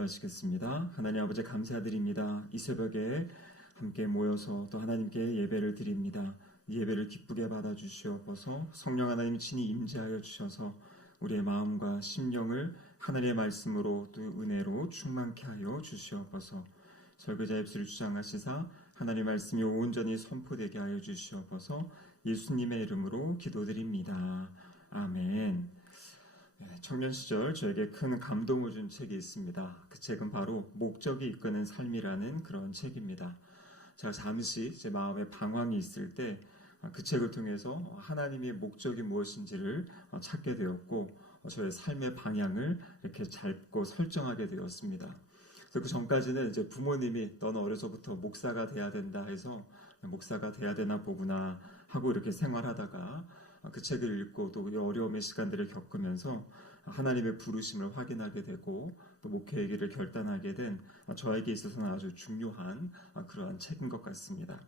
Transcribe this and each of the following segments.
기도하시겠습니다. 하나님 아버지 감사드립니다. 이 새벽에 함께 모여서 또 하나님께 예배를 드립니다. 이 예배를 기쁘게 받아주시옵소서. 성령 하나님 친히 임재하여 주셔서 우리의 마음과 심령을 하나님의 말씀으로 또 은혜로 충만케 하여 주시옵소서. 설교자 입술을 주장하시사 하나님의 말씀이 온전히 선포되게 하여 주시옵소서. 예수님의 이름으로 기도드립니다. 아멘. 청년 시절 저에게 큰 감동을 준 책이 있습니다. 그 책은 바로 목적이 이끄는 삶이라는 그런 책입니다. 제가 잠시 제 마음에 방황이 있을 때 그 책을 통해서 하나님의 목적이 무엇인지를 찾게 되었고 저의 삶의 방향을 이렇게 잡고 설정하게 되었습니다. 그래서 그 전까지는 이제 부모님이 너는 어려서부터 목사가 돼야 된다 해서 목사가 돼야 되나 보구나 하고 이렇게 생활하다가 그 책을 읽고 또 어려움의 시간들을 겪으면서 하나님의 부르심을 확인하게 되고 또 목회의 길을 결단하게 된 저에게 있어서는 아주 중요한 그러한 책인 것 같습니다.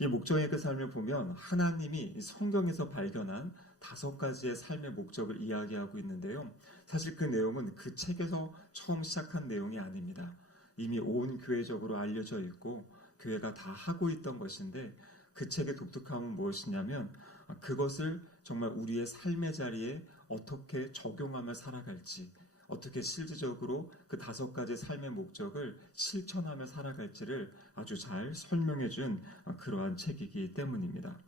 이 목적의 그 삶을 보면 하나님이 성경에서 발견한 5가지의 삶의 목적을 이야기하고 있는데요. 사실 그 내용은 그 책에서 처음 시작한 내용이 아닙니다. 이미 온 교회적으로 알려져 있고 교회가 다 하고 있던 것인데 그 책의 독특함은 무엇이냐면 그것을 정말 우리의 삶의 자리에 어떻게 적용하며 살아갈지, 어떻게 실질적으로 그 5가지 삶의 목적을 실천하며 살아갈지를 아주 잘 설명해 준 그러한 책이기 때문입니다.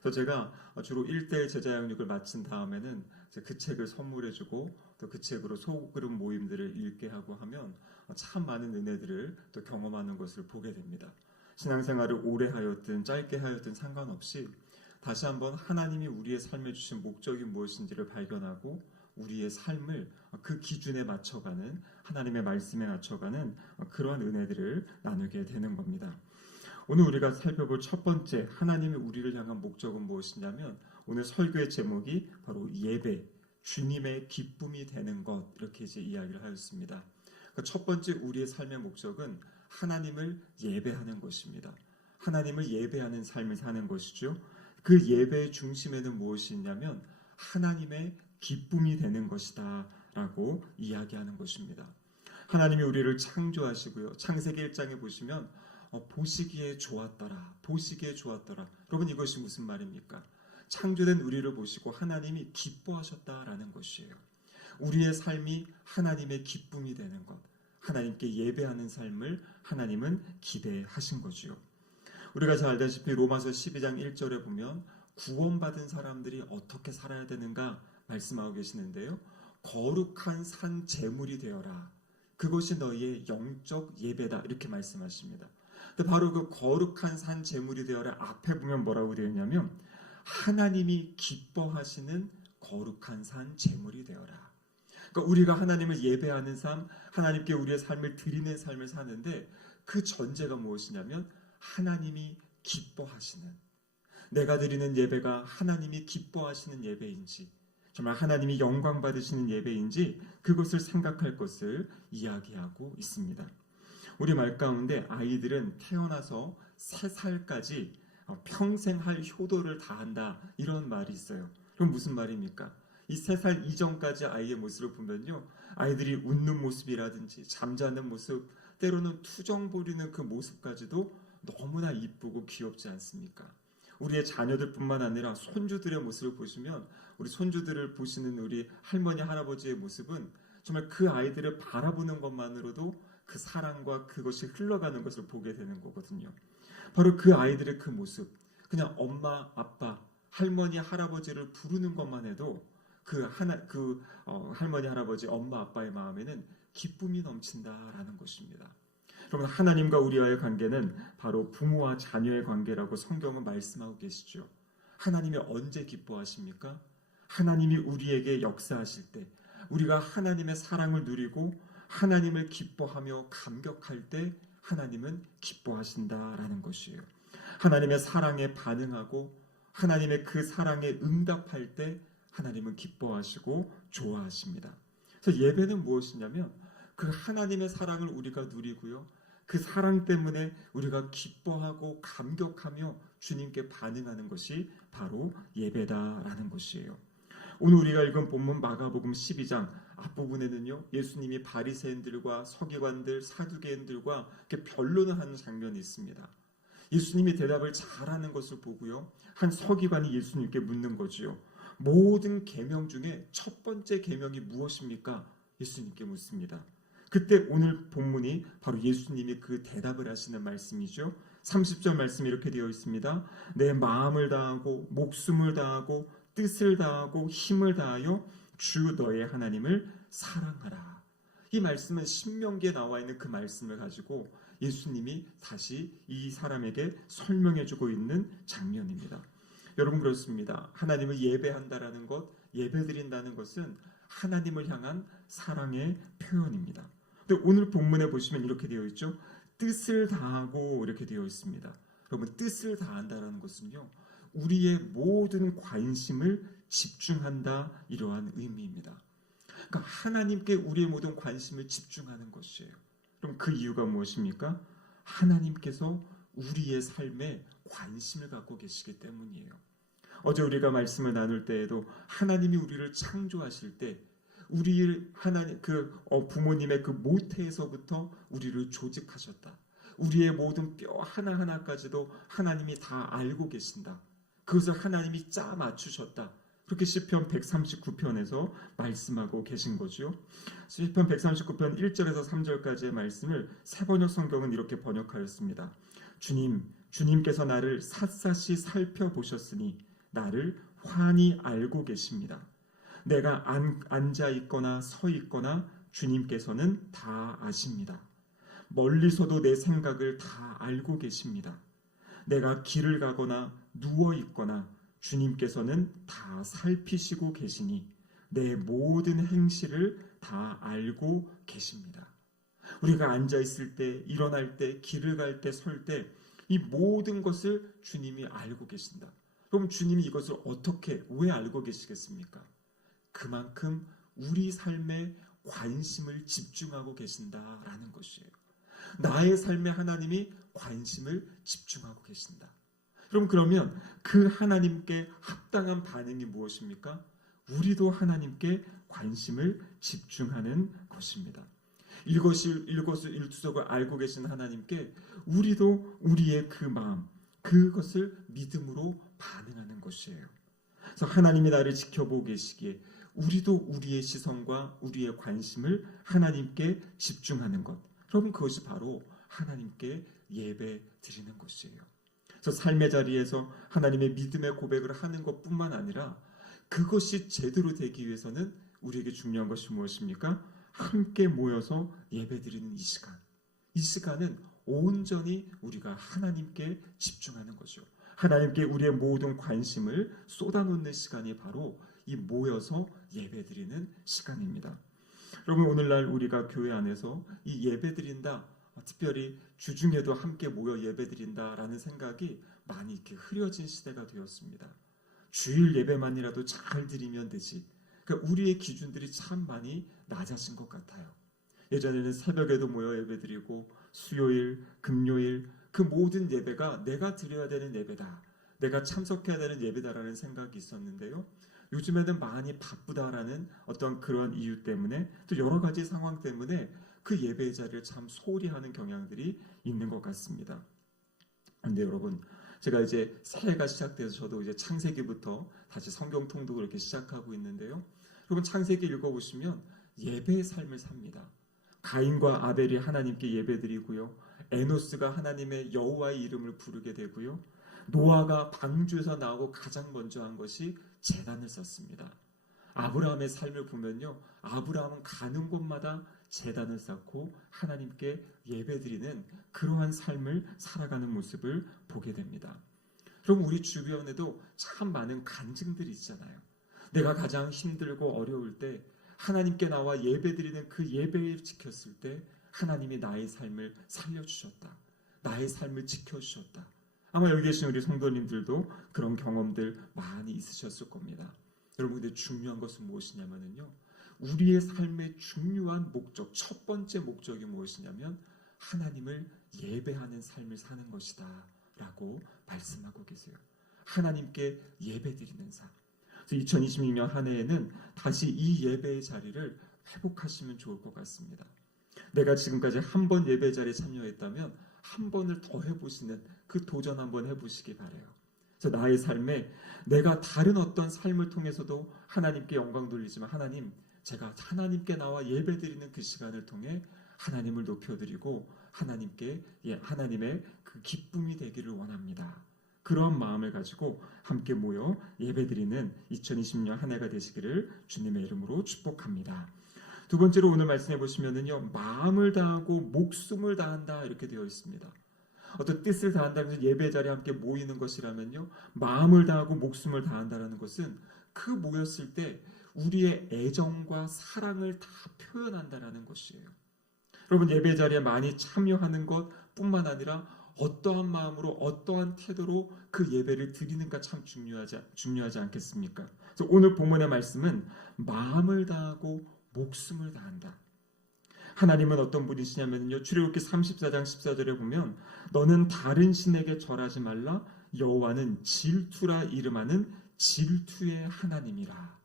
그래서 제가 주로 1대1 제자 양육을 마친 다음에는 그 책을 선물해 주고 또 그 책으로 소그룹 모임들을 읽게 하고 하면 참 많은 은혜들을 또 경험하는 것을 보게 됩니다. 신앙생활을 오래 하였든 짧게 하였든 상관없이 다시 한번 하나님이 우리의 삶에 주신 목적이 무엇인지를 발견하고 우리의 삶을 그 기준에 맞춰가는 하나님의 말씀에 맞춰가는 그런 은혜들을 나누게 되는 겁니다. 오늘 우리가 살펴볼 첫 번째 하나님이 우리를 향한 목적은 무엇이냐면 오늘 설교의 제목이 바로 예배, 주님의 기쁨이 되는 것 이렇게 이제 이야기를 하였습니다. 그러니까 첫 번째 우리의 삶의 목적은 하나님을 예배하는 것입니다. 하나님을 예배하는 삶을 사는 것이죠. 그 예배의 중심에는 무엇이 있냐면 하나님의 기쁨이 되는 것이다 라고 이야기하는 것입니다. 하나님이 우리를 창조하시고요. 창세기 1장에 보시면 보시기에 좋았더라. 보시기에 좋았더라. 여러분 이것이 무슨 말입니까? 창조된 우리를 보시고 하나님이 기뻐하셨다라는 것이에요. 우리의 삶이 하나님의 기쁨이 되는 것. 하나님께 예배하는 삶을 하나님은 기대하신 거지요. 우리가 잘 알다시피 로마서 12장 1절에 보면 구원받은 사람들이 어떻게 살아야 되는가 말씀하고 계시는데요. 거룩한 산 제물이 되어라. 그것이 너희의 영적 예배다. 이렇게 말씀하십니다. 근데 바로 그 거룩한 산 제물이 되어라 앞에 보면 뭐라고 되어 있냐면 하나님이 기뻐하시는 거룩한 산 제물이 되어라. 그러니까 우리가 하나님을 예배하는 삶, 하나님께 우리의 삶을 드리는 삶을 사는데 그 전제가 무엇이냐면 하나님이 기뻐하시는, 내가 드리는 예배가 하나님이 기뻐하시는 예배인지 정말 하나님이 영광 받으시는 예배인지 그것을 생각할 것을 이야기하고 있습니다. 우리 말 가운데 아이들은 태어나서 3살까지 평생 할 효도를 다한다 이런 말이 있어요. 그럼 무슨 말입니까? 이 3살 이전까지 아이의 모습을 보면요, 아이들이 웃는 모습이라든지 잠자는 모습, 때로는 투정 부리는 그 모습까지도 너무나 이쁘고 귀엽지 않습니까? 우리의 자녀들뿐만 아니라 손주들의 모습을 보시면 우리 손주들을 보시는 우리 할머니 할아버지의 모습은 정말 그 아이들을 바라보는 것만으로도 그 사랑과 그것이 흘러가는 것을 보게 되는 거거든요. 바로 그 아이들의 그 모습, 그냥 엄마, 아빠, 할머니, 할아버지를 부르는 것만 해도 할머니, 할아버지, 엄마, 아빠의 마음에는 기쁨이 넘친다라는 것입니다. 여러분, 하나님과 우리와의 관계는 바로 부모와 자녀의 관계라고 성경은 말씀하고 계시죠. 하나님이 언제 기뻐하십니까? 하나님이 우리에게 역사하실 때, 우리가 하나님의 사랑을 누리고 하나님을 기뻐하며 감격할 때 하나님은 기뻐하신다라는 것이에요. 하나님의 사랑에 반응하고 하나님의 그 사랑에 응답할 때 하나님은 기뻐하시고 좋아하십니다. 그래서 예배는 무엇이냐면 그 하나님의 사랑을 우리가 누리고요. 그 사랑 때문에 우리가 기뻐하고 감격하며 주님께 반응하는 것이 바로 예배다라는 것이에요. 오늘 우리가 읽은 본문 마가복음 12장 앞부분에는요, 예수님이 바리새인들과 서기관들, 사두개인들과 이렇게 변론을 하는 장면이 있습니다. 예수님이 대답을 잘하는 것을 보고요, 한 서기관이 예수님께 묻는 거지요. 모든 계명 중에 첫 번째 계명이 무엇입니까? 예수님께 묻습니다. 그때 오늘 본문이 바로 예수님이 그 대답을 하시는 말씀이죠. 30절 말씀이 이렇게 되어 있습니다. 내 마음을 다하고 목숨을 다하고 뜻을 다하고 힘을 다하여 주 너의 하나님을 사랑하라. 이 말씀은 신명기에 나와 있는 그 말씀을 가지고 예수님이 다시 이 사람에게 설명해주고 있는 장면입니다. 여러분, 그렇습니다. 하나님을 예배한다라는 것, 예배드린다는 것은 하나님을 향한 사랑의 표현입니다. 근데 오늘 본문에 보시면 이렇게 되어 있죠. 뜻을 다하고 이렇게 되어 있습니다. 여러분, 뜻을 다한다라는 것은요, 우리의 모든 관심을 집중한다, 이러한 의미입니다. 그러니까 하나님께 우리의 모든 관심을 집중하는 것이에요. 그럼 그 이유가 무엇입니까? 하나님께서 우리의 삶에 관심을 갖고 계시기 때문이에요. 어제 우리가 말씀을 나눌 때에도 하나님이 우리를 창조하실 때 우리 하나님 부모님의 그 모태에서부터 우리를 조직하셨다. 우리의 모든 뼈 하나하나까지도 하나님이 다 알고 계신다. 그것을 하나님이 짜 맞추셨다. 그렇게 시편 139편에서 말씀하고 계신 거죠. 시편 139편 1절에서 3절까지의 말씀을 새번역 성경은 이렇게 번역하였습니다. 주님께서 나를 샅샅이 살펴보셨으니 나를 환히 알고 계십니다. 내가 앉아 있거나 서 있거나 주님께서는 다 아십니다. 멀리서도 내 생각을 다 알고 계십니다. 내가 길을 가거나 누워 있거나 주님께서는 다 살피시고 계시니 내 모든 행실을 다 알고 계십니다. 우리가 앉아 있을 때, 일어날 때, 길을 갈 때, 설 때 이 모든 것을 주님이 알고 계신다. 그럼 주님이 이것을 어떻게, 왜 알고 계시겠습니까? 그만큼 우리 삶에 관심을 집중하고 계신다라는 것이에요. 나의 삶에 하나님이 관심을 집중하고 계신다. 그러면 그 하나님께 합당한 반응이 무엇입니까? 우리도 하나님께 관심을 집중하는 것입니다. 일거수일투족을 알고 계신 하나님께 우리도 우리의 그 마음, 그것을 믿음으로 반응하는 것이에요. 그래서 하나님이 나를 지켜보고 계시기에 우리도 우리의 시선과 우리의 관심을 하나님께 집중하는 것. 여러분, 그것이 바로 하나님께 예배 드리는 것이에요. 그래서 삶의 자리에서 하나님의 믿음의 고백을 하는 것뿐만 아니라 그것이 제대로 되기 위해서는 우리에게 중요한 것이 무엇입니까? 함께 모여서 예배드리는 이 시간. 이 시간은 온전히 우리가 하나님께 집중하는 거죠. 하나님께 우리의 모든 관심을 쏟아놓는 시간이 바로 이 모여서 예배드리는 시간입니다. 여러분, 오늘날 우리가 교회 안에서 이 예배드린다, 특별히 주중에도 함께 모여 예배드린다라는 생각이 많이 이렇게 흐려진 시대가 되었습니다. 주일 예배만이라도 잘 드리면 되지. 그러니까 우리의 기준들이 참 많이 낮아진 것 같아요. 예전에는 새벽에도 모여 예배드리고 수요일, 금요일 그 모든 예배가 내가 드려야 되는 예배다. 내가 참석해야 되는 예배다라는 생각이 있었는데요. 요즘에는 많이 바쁘다라는 어떤 그런 이유 때문에 또 여러 가지 상황 때문에 그 예배의 자리를 참 소홀히 하는 경향들이 있는 것 같습니다. 그런데 여러분, 제가 이제 새해가 시작돼서 저도 이제 창세기부터 다시 성경 통독을 이렇게 시작하고 있는데요. 여러분, 창세기 읽어보시면 예배의 삶을 삽니다. 가인과 아벨이 하나님께 예배드리고요. 에노스가 하나님의 여호와의 이름을 부르게 되고요. 노아가 방주에서 나오고 가장 먼저 한 것이 제단을 쌓습니다. 아브라함의 삶을 보면요, 아브라함은 가는 곳마다 제단을 쌓고 하나님께 예배드리는 그러한 삶을 살아가는 모습을 보게 됩니다. 그럼 우리 주변에도 참 많은 간증들이 있잖아요. 내가 가장 힘들고 어려울 때 하나님께 나와 예배드리는 그 예배를 지켰을 때 하나님이 나의 삶을 살려주셨다. 나의 삶을 지켜주셨다. 아마 여기 계신 우리 성도님들도 그런 경험들 많이 있으셨을 겁니다. 여러분, 근데 중요한 것은 무엇이냐면요, 우리의 삶의 중요한 목적, 첫 번째 목적이 무엇이냐면 하나님을 예배하는 삶을 사는 것이다 라고 말씀하고 계세요. 하나님께 예배드리는 삶. 2026년 한 해에는 다시 이 예배의 자리를 회복하시면 좋을 것 같습니다. 내가 지금까지 한 번 예배 자리에 참여했다면 한 번을 더 해보시는 그 도전 한번 해보시기 바래요. 그래서 나의 삶에 내가 다른 어떤 삶을 통해서도 하나님께 영광 돌리지만 하나님, 제가 하나님께 나와 예배드리는 그 시간을 통해 하나님을 높여드리고 하나님께 하나님의 그 기쁨이 되기를 원합니다. 그러한 마음을 가지고 함께 모여 예배드리는 2020년 한 해가 되시기를 주님의 이름으로 축복합니다. 두 번째로 오늘 말씀해 보시면은요, 마음을 다하고 목숨을 다한다 이렇게 되어 있습니다. 어떤 뜻을 다한다면서 예배 자리에 함께 모이는 것이라면요, 마음을 다하고 목숨을 다한다라는 것은 그 모였을 때 우리의 애정과 사랑을 다 표현한다라는 것이에요. 여러분, 예배 자리에 많이 참여하는 것뿐만 아니라 어떠한 마음으로 어떠한 태도로 그 예배를 드리는가 참 중요하지 않겠습니까? 그래서 오늘 본문의 말씀은 마음을 다하고 목숨을 다한다. 하나님은 어떤 분이시냐면요, 출애굽기 34장 14절에 보면 너는 다른 신에게 절하지 말라, 여호와는 질투라 이름하는 질투의 하나님이라.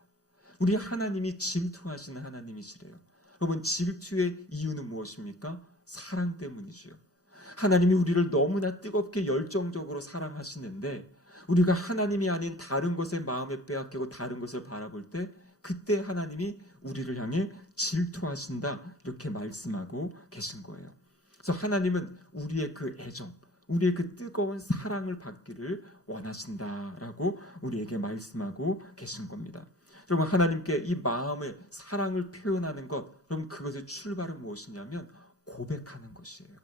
우리 하나님이 질투하시는 하나님이시래요. 여러분, 질투의 이유는 무엇입니까? 사랑 때문이지요. 하나님이 우리를 너무나 뜨겁게 열정적으로 사랑하시는데 우리가 하나님이 아닌 다른 것에 마음에 빼앗기고 다른 것을 바라볼 때 그때 하나님이 우리를 향해 질투하신다 이렇게 말씀하고 계신 거예요. 그래서 하나님은 우리의 그 애정, 우리의 그 뜨거운 사랑을 받기를 원하신다라고 우리에게 말씀하고 계신 겁니다. 여러분, 하나님께 이 마음의 사랑을 표현하는 것, 그럼 그것의 출발은 무엇이냐면 고백하는 것이에요.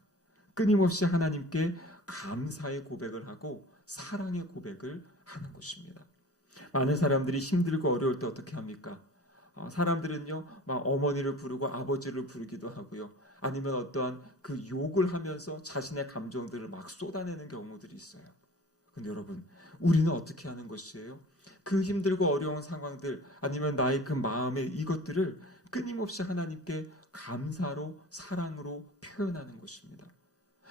끊임없이 하나님께 감사의 고백을 하고 사랑의 고백을 하는 것입니다. 많은 사람들이 힘들고 어려울 때 어떻게 합니까? 사람들은요, 막 어머니를 부르고 아버지를 부르기도 하고요. 아니면 어떠한 그 욕을 하면서 자신의 감정들을 막 쏟아내는 경우들이 있어요. 근데 여러분, 우리는 어떻게 하는 것이에요? 그 힘들고 어려운 상황들, 아니면 나의 그 마음의 이것들을 끊임없이 하나님께 감사로, 사랑으로 표현하는 것입니다.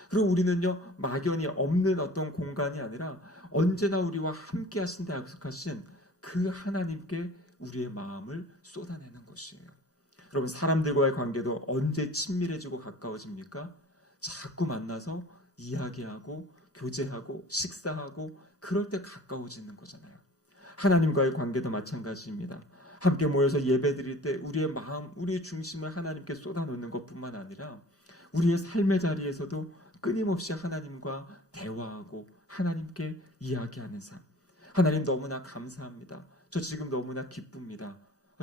그리고 우리는요, 막연히 없는 어떤 공간이 아니라 언제나 우리와 함께 하신다 약속하신 그 하나님께 우리의 마음을 쏟아내는 것이에요. 여러분, 사람들과의 관계도 언제 친밀해지고 가까워집니까? 자꾸 만나서 이야기하고 교제하고 식사하고 그럴 때 가까워지는 거잖아요. 하나님과의 관계도 마찬가지입니다. 함께 모여서 예배드릴 때 우리의 마음, 우리의 중심을 하나님께 쏟아놓는 것뿐만 아니라 우리의 삶의 자리에서도 끊임없이 하나님과 대화하고 하나님께 이야기하는 삶. 하나님, 너무나 감사합니다. 저 지금 너무나 기쁩니다.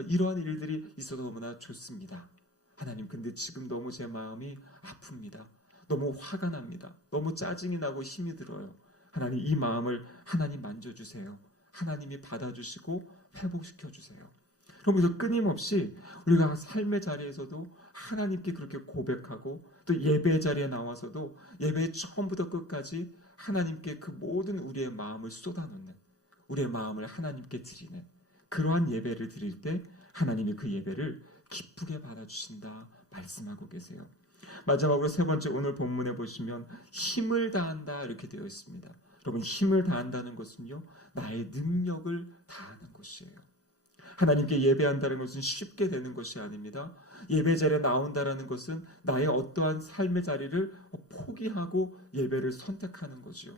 이러한 일들이 있어서 너무나 좋습니다. 하나님, 근데 지금 너무 제 마음이 아픕니다. 너무 화가 납니다. 너무 짜증이 나고 힘이 들어요. 하나님, 이 마음을 하나님 만져주세요. 하나님이 받아주시고 회복시켜주세요. 그러면서 끊임없이 우리가 삶의 자리에서도 하나님께 그렇게 고백하고 또 예배 자리에 나와서도 예배의 처음부터 끝까지 하나님께 그 모든 우리의 마음을 쏟아놓는, 우리의 마음을 하나님께 드리는 그러한 예배를 드릴 때 하나님이 그 예배를 기쁘게 받아주신다 말씀하고 계세요. 마지막으로 세 번째, 오늘 본문에 보시면 힘을 다한다 이렇게 되어 있습니다. 여러분, 힘을 다한다는 것은요, 나의 능력을 다하는 것이에요. 하나님께 예배한다는 것은 쉽게 되는 것이 아닙니다. 예배 자리에 나온다는 것은 나의 어떠한 삶의 자리를 포기하고 예배를 선택하는 거죠.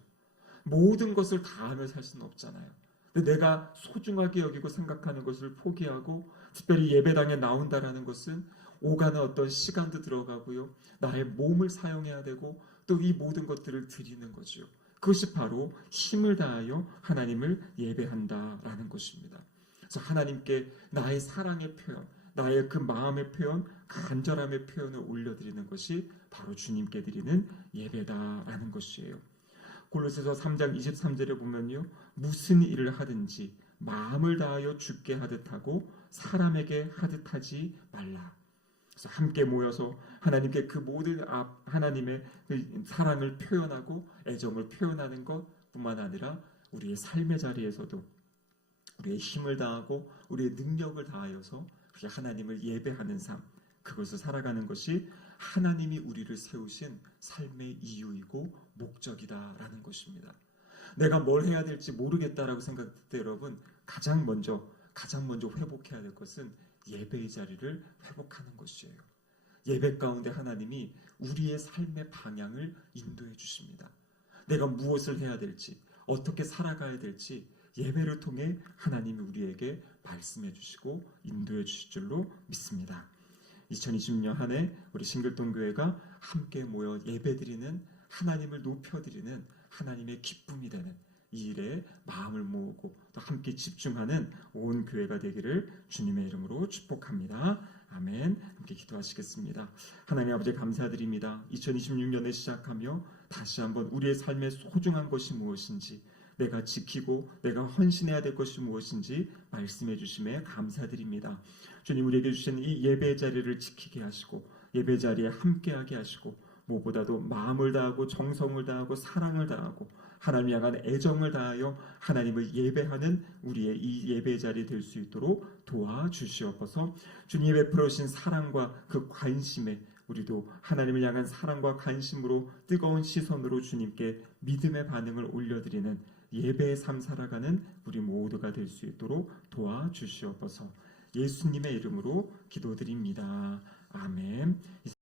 모든 것을 다 하며 살 수는 없잖아요. 근데 내가 소중하게 여기고 생각하는 것을 포기하고 특별히 예배당에 나온다는 것은 오가는 어떤 시간도 들어가고요. 나의 몸을 사용해야 되고 또 이 모든 것들을 드리는 거죠. 그것이 바로 힘을 다하여 하나님을 예배한다라는 것입니다. 그래서 하나님께 나의 사랑의 표현, 나의 그 마음의 표현, 간절함의 표현을 올려드리는 것이 바로 주님께 드리는 예배다라는 것이에요. 골로새서 3장 23절에 보면요, 무슨 일을 하든지 마음을 다하여 주께 하듯 하고 사람에게 하듯 하지 말라. 그래서 함께 모여서 하나님께 그 모든 하나님의 그 사랑을 표현하고 애정을 표현하는 것뿐만 아니라 우리의 삶의 자리에서도 우리의 힘을 다하고 우리의 능력을 다하여서 하나님을 예배하는 삶, 그것을 살아가는 것이 하나님이 우리를 세우신 삶의 이유이고 목적이다라는 것입니다. 내가 뭘 해야 될지 모르겠다라고 생각할 때 여러분, 가장 먼저 회복해야 될 것은 예배의 자리를 회복하는 것이에요. 예배 가운데 하나님이 우리의 삶의 방향을 인도해 주십니다. 내가 무엇을 해야 될지, 어떻게 살아가야 될지 예배를 통해 하나님이 우리에게 말씀해 주시고 인도해 주실 줄로 믿습니다. 2020년 한 해 우리 신길동교회가 함께 모여 예배드리는, 하나님을 높여드리는, 하나님의 기쁨이 되는 이 일에 마음을 모으고 또 함께 집중하는 온 교회가 되기를 주님의 이름으로 축복합니다. 아멘. 함께 기도하시겠습니다. 하나님 아버지 감사드립니다. 2026년에 시작하며 다시 한번 우리의 삶에 소중한 것이 무엇인지, 내가 지키고 내가 헌신해야 될 것이 무엇인지 말씀해 주심에 감사드립니다. 주님, 우리에게 주신 이 예배 자리를 지키게 하시고 예배 자리에 함께하게 하시고 무엇보다도 마음을 다하고 정성을 다하고 사랑을 다하고 하나님 향한 애정을 다하여 하나님을 예배하는 우리의 이 예배 자리 될 수 있도록 도와주시옵소서. 주님이 베풀어 주신 사랑과 그 관심에 우리도 하나님을 향한 사랑과 관심으로 뜨거운 시선으로 주님께 믿음의 반응을 올려드리는 예배의 삶 살아가는 우리 모두가 될 수 있도록 도와주시옵소서. 예수님의 이름으로 기도드립니다. 아멘.